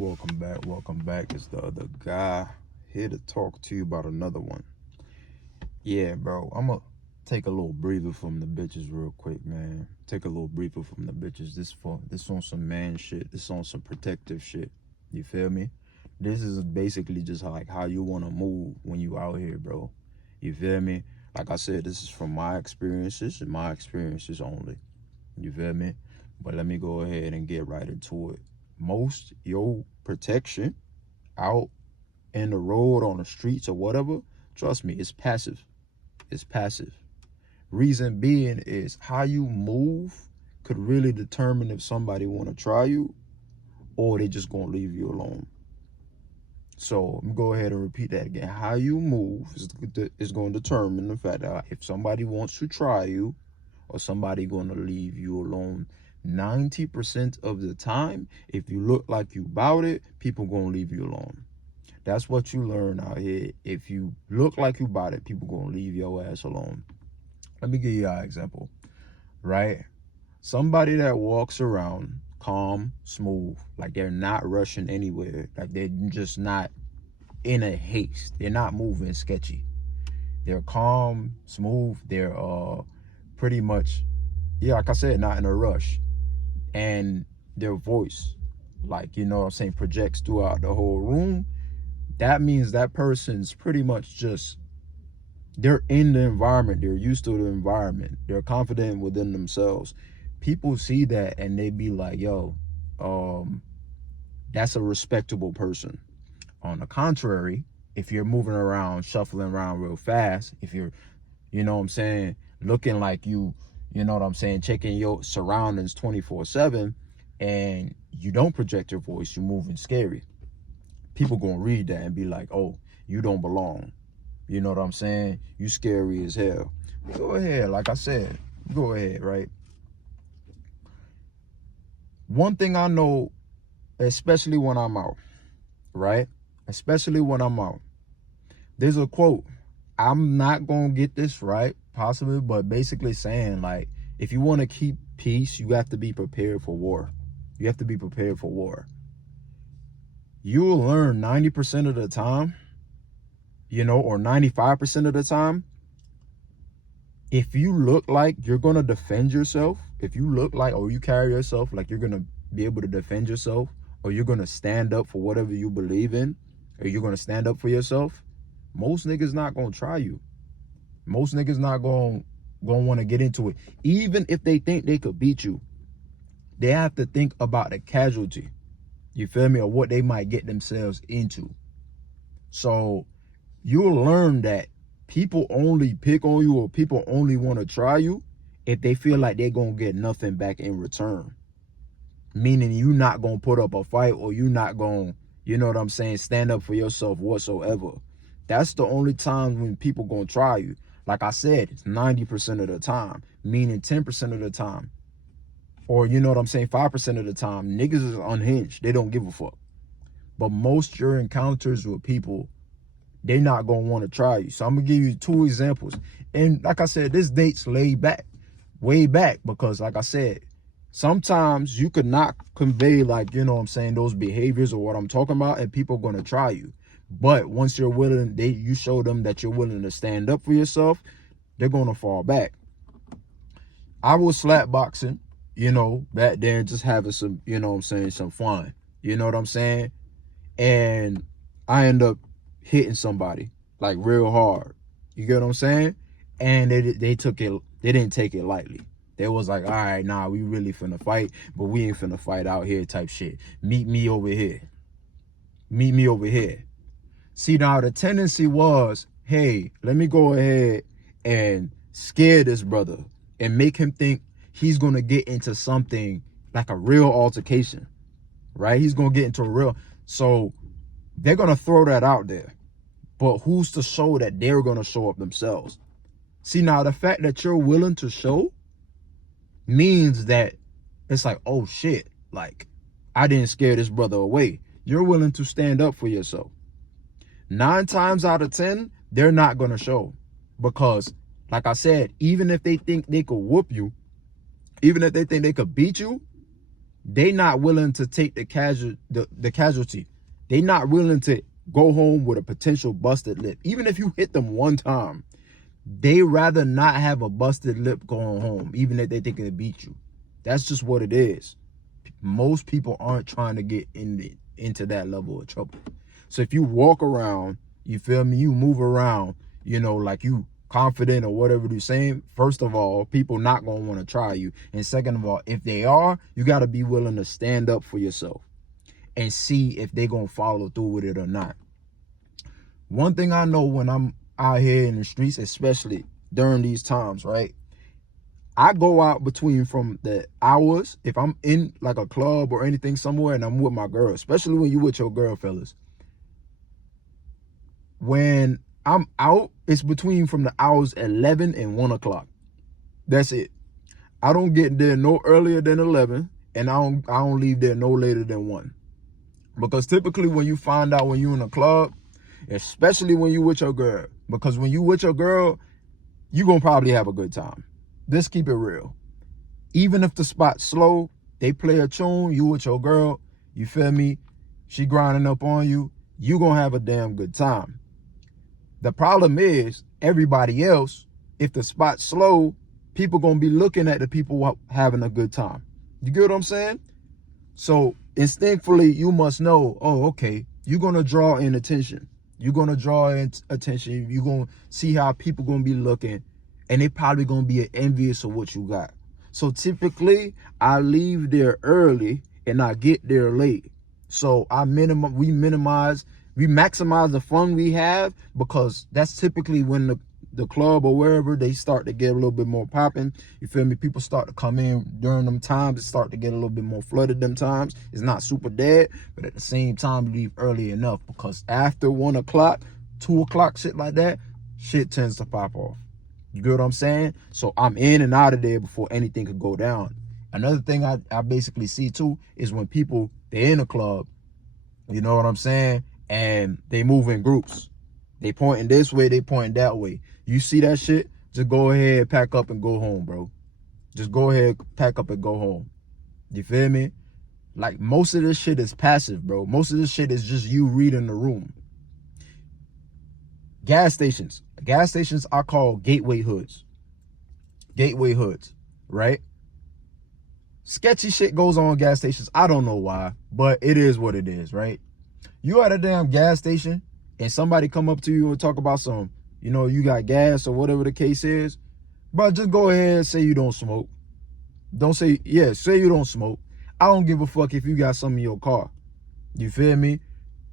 Welcome back. It's the other guy here to talk to you about another one. Yeah, bro, I'm gonna take a little breather from the bitches real quick, man. Take a little breather from the bitches. This on some man shit. This on some protective shit. You feel me? This is basically just like how you want to move when you out here, bro. You feel me? Like I said, this is from my experiences and my experiences only. You feel me? But let me go ahead and get right into it. Most your protection out in the road, on the streets or whatever, trust me, it's passive. It's passive. Reason being is how you move could really determine if somebody want to try you or they just gonna leave you alone. So let me go ahead and repeat that again. How you move is going to determine the fact that if somebody wants to try you or somebody going to leave you alone. 90% of the time, if you look like you bout it, people going to leave you alone. That's what you learn out here. If you look like you bout it, people going to leave your ass alone. Let me give you an example, right? Somebody that walks around calm, smooth, like they're not rushing anywhere, like they're just not in a haste. They're not moving sketchy. They're calm, smooth. They're pretty much, yeah, like I said, not in a rush. And their voice, like, you know what I'm saying, projects throughout the whole room. That means that person's pretty much just, they're in the environment. They're used to the environment. They're confident within themselves. People see that and they be like, yo, that's a respectable person. On the contrary, if you're moving around, shuffling around real fast, if you're, you know what I'm saying, looking like you know what I'm saying, checking your surroundings 24/7, and you don't project your voice, you're moving scary. People gonna read that and be like, oh, you don't belong. You know what I'm saying? You scary as hell. Go ahead, like I said, go ahead, right? One thing I know, especially when I'm out, right? Especially when I'm out. There's a quote. I'm not gonna get this right, possibly, but basically saying, like, if you want to keep peace, you have to be prepared for war. You have to be prepared for war. You'll learn 90% of the time, you know, or 95% of the time, if you look like you're gonna defend yourself, if you look like, or you carry yourself like you're gonna be able to defend yourself, or you're gonna stand up for whatever you believe in, or you're gonna stand up for yourself, most niggas not gonna try you. Most niggas not gonna want to get into it. Even if they think they could beat you, they have to think about the casualty. You feel me? Or what they might get themselves into. So you'll learn that people only pick on you, or people only want to try you if they feel like they're gonna get nothing back in return. Meaning you not gonna put up a fight, or you not gonna, you know what I'm saying, stand up for yourself whatsoever. That's the only time when people gonna try you. Like I said, it's 90% of the time, meaning 10% of the time, or you know what I'm saying, 5% of the time, niggas is unhinged. They don't give a fuck. But most your encounters with people, they not gonna want to try you. So I'm gonna give you 2 examples. And like I said, this dates way back, because like I said, sometimes you could not convey, like, you know what I'm saying, those behaviors or what I'm talking about, and people are gonna try you. But once you're willing, you show them that you're willing to stand up for yourself, they're gonna fall back. I was slap boxing, you know, back then, just having some, you know what I'm saying, some fun. You know what I'm saying? And I end up hitting somebody like real hard. You get what I'm saying? And they didn't take it lightly. They was like, all right, nah, we really finna fight, but we ain't finna fight out here type shit. Meet me over here. Meet me over here. See, now the tendency was, hey, let me go ahead and scare this brother and make him think he's going to get into something like a real altercation, right? He's going to get into a real, so they're going to throw that out there. But who's to show that they're going to show up themselves? See, now the fact that you're willing to show means that it's like, oh shit, like, I didn't scare this brother away. You're willing to stand up for yourself. 9 times out of 10, they're not going to show, because like I said, even if they think they could whoop you, even if they think they could beat you, they not willing to take the casualty. They not willing to go home with a potential busted lip. Even if you hit them one time, they rather not have a busted lip going home, even if they think they beat you. That's just what it is. Most people aren't trying to get into that level of trouble. So if you walk around, you feel me, you move around, you know, like you confident or whatever you're saying, first of all, people not going to want to try you. And second of all, if they are, you got to be willing to stand up for yourself and see if they going to follow through with it or not. One thing I know when I'm out here in the streets, especially during these times, right? I go out between from the hours, if I'm in like a club or anything somewhere and I'm with my girl, especially when you with your girl, fellas. When I'm out, it's between from the hours 11 and 1 o'clock. That's it. I don't get there no earlier than 11, and I don't leave there no later than 1. Because typically when you find out when you in a club, especially when you with your girl, because when you with your girl, you gonna probably have a good time. Let's keep it real. Even if the spot's slow, they play a tune, you with your girl, you feel me? She grinding up on you, you gonna have a damn good time. The problem is, everybody else, if the spot's slow, people gonna be looking at the people having a good time. You get what I'm saying? So instinctively, you must know, oh, okay, you're gonna draw in attention. You're gonna draw in attention. You're gonna see how people gonna be looking, and they probably gonna be envious of what you got. So typically, I leave there early and I get there late. So we maximize the fun we have, because that's typically when the club or wherever they start to get a little bit more popping. You feel me? People start to come in during them times. It start to get a little bit more flooded them times. It's not super dead, but at the same time, leave early enough, because after 1 o'clock, 2 o'clock, shit like that, shit tends to pop off. You get what I'm saying? So I'm in and out of there before anything could go down. Another thing I basically see too is when people, they're in a club, you know what I'm saying? And they move in groups. They pointing this way, they pointing that way. You see that shit? Just go ahead, pack up and go home, bro. Just go ahead, pack up and go home. You feel me? Like, most of this shit is passive, bro. Most of this shit is just you reading the room. Gas stations. Gas stations I call gateway hoods. Gateway hoods, right? Sketchy shit goes on gas stations. I don't know why, but it is what it is, right? You at a damn gas station and somebody come up to you and talk about some, you know, you got gas or whatever the case is, but just go ahead and say you don't smoke. Don't say, yeah, say you don't smoke. I don't give a fuck if you got some in your car. You feel me?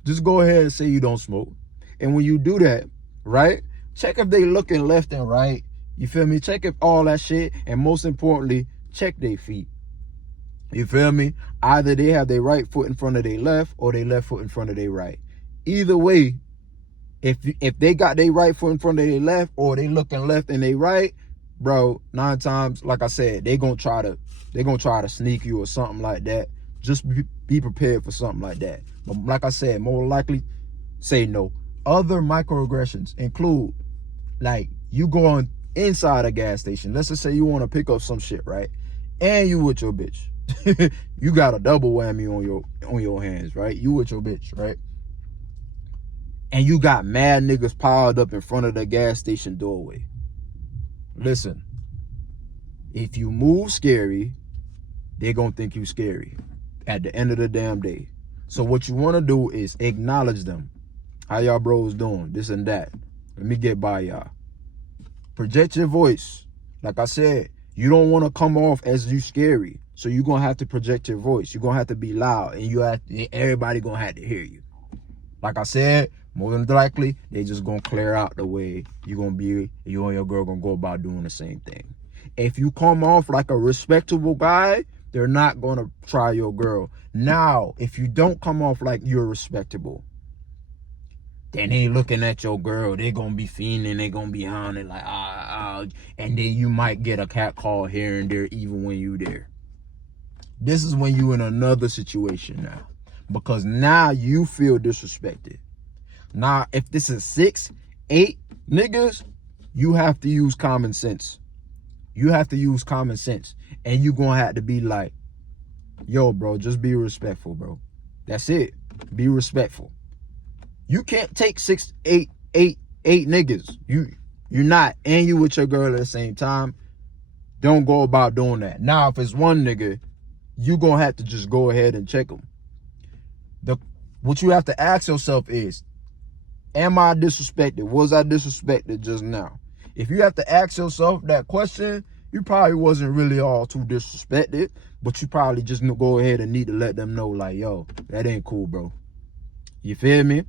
Just go ahead and say you don't smoke. And when you do that, right, check if they looking left and right. You feel me? Check if all that shit, and most importantly, check their feet. You feel me? Either they have their right foot in front of their left or their left foot in front of their right. Either way, if they got their right foot in front of their left or they looking left and they right, bro, 9 times, like I said, they're gonna try to sneak you or something like that. Just be prepared for something like that. But like I said, more likely, say no. Other microaggressions include, like, you going inside a gas station. Let's just say you want to pick up some shit, right? And you with your bitch. You got a double whammy on your hands, right? You with your bitch, right? And you got mad niggas piled up in front of the gas station doorway. Listen, if you move scary, they're gonna think you scary at the end of the damn day. So what you want to do is acknowledge them. How y'all bros doing? This and that. Let me get by y'all. Project your voice. Like I said, you don't want to come off as you scary. So you're going to have to project your voice. You're going to have to be loud, and everybody going to have to hear you. Like I said, more than likely, they just going to clear out the way you're going to be, you and your girl going to go about doing the same thing. If you come off like a respectable guy, they're not going to try your girl. Now, if you don't come off like you're respectable, then they looking at your girl. They're going to be fiending. They're going to be hounding like, and then you might get a cat call here and there even when you there. This is when you in another situation now, because now you feel disrespected. Now, if this is 6, 8 niggas, you have to use common sense. You have to use common sense, and you're going to have to be like, yo, bro, just be respectful, bro. That's it. Be respectful. You can't take eight niggas. You're not, and you with your girl at the same time. Don't go about doing that. Now, if it's one nigga, you gonna have to just go ahead and check him. What you have to ask yourself is, am I disrespected? Was I disrespected just now? If you have to ask yourself that question, you probably wasn't really all too disrespected, but you probably just go ahead and need to let them know, like, yo, that ain't cool, bro. You feel me?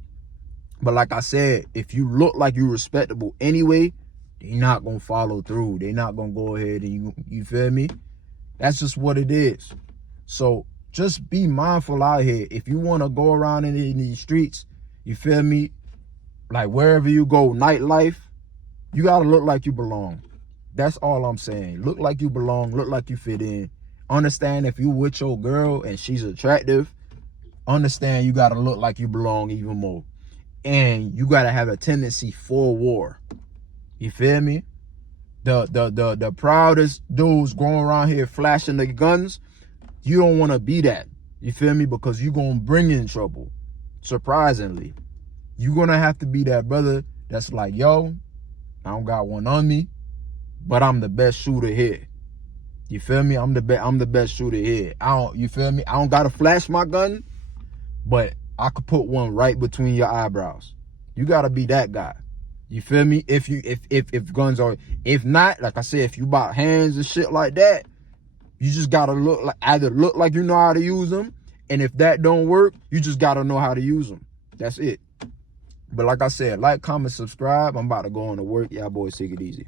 But like I said, if you look like you respectable anyway, they not gonna follow through. They not gonna go ahead and you feel me? That's just what it is. So just be mindful out here. If you want to go around in these streets, you feel me? Like wherever you go, nightlife, you got to look like you belong. That's all I'm saying. Look like you belong. Look like you fit in. Understand if you with your girl and she's attractive, understand you got to look like you belong even more. And you got to have a tendency for war. You feel me? The proudest dudes going around here flashing the guns, you don't want to be that. You feel me? Because you going to bring in trouble. Surprisingly. You're going to have to be that brother that's like, yo, I don't got one on me, but I'm the best shooter here. You feel me? I'm the best shooter here. You feel me? I don't got to flash my gun, but I could put one right between your eyebrows. You got to be that guy. You feel me? If guns are, if not, like I said, if you bought hands and shit like that, you just got to either look like you know how to use them, and if that don't work, you just got to know how to use them. That's it. But like I said, like, comment, subscribe. I'm about to go on to work. Y'all boys take it easy.